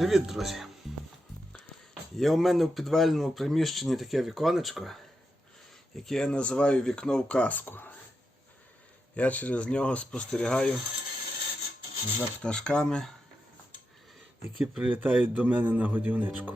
Привіт, друзі! Є у мене в підвальному приміщенні таке віконечко, яке я називаю вікно в казку. Я через нього спостерігаю за пташками, які прилітають до мене на годівничку.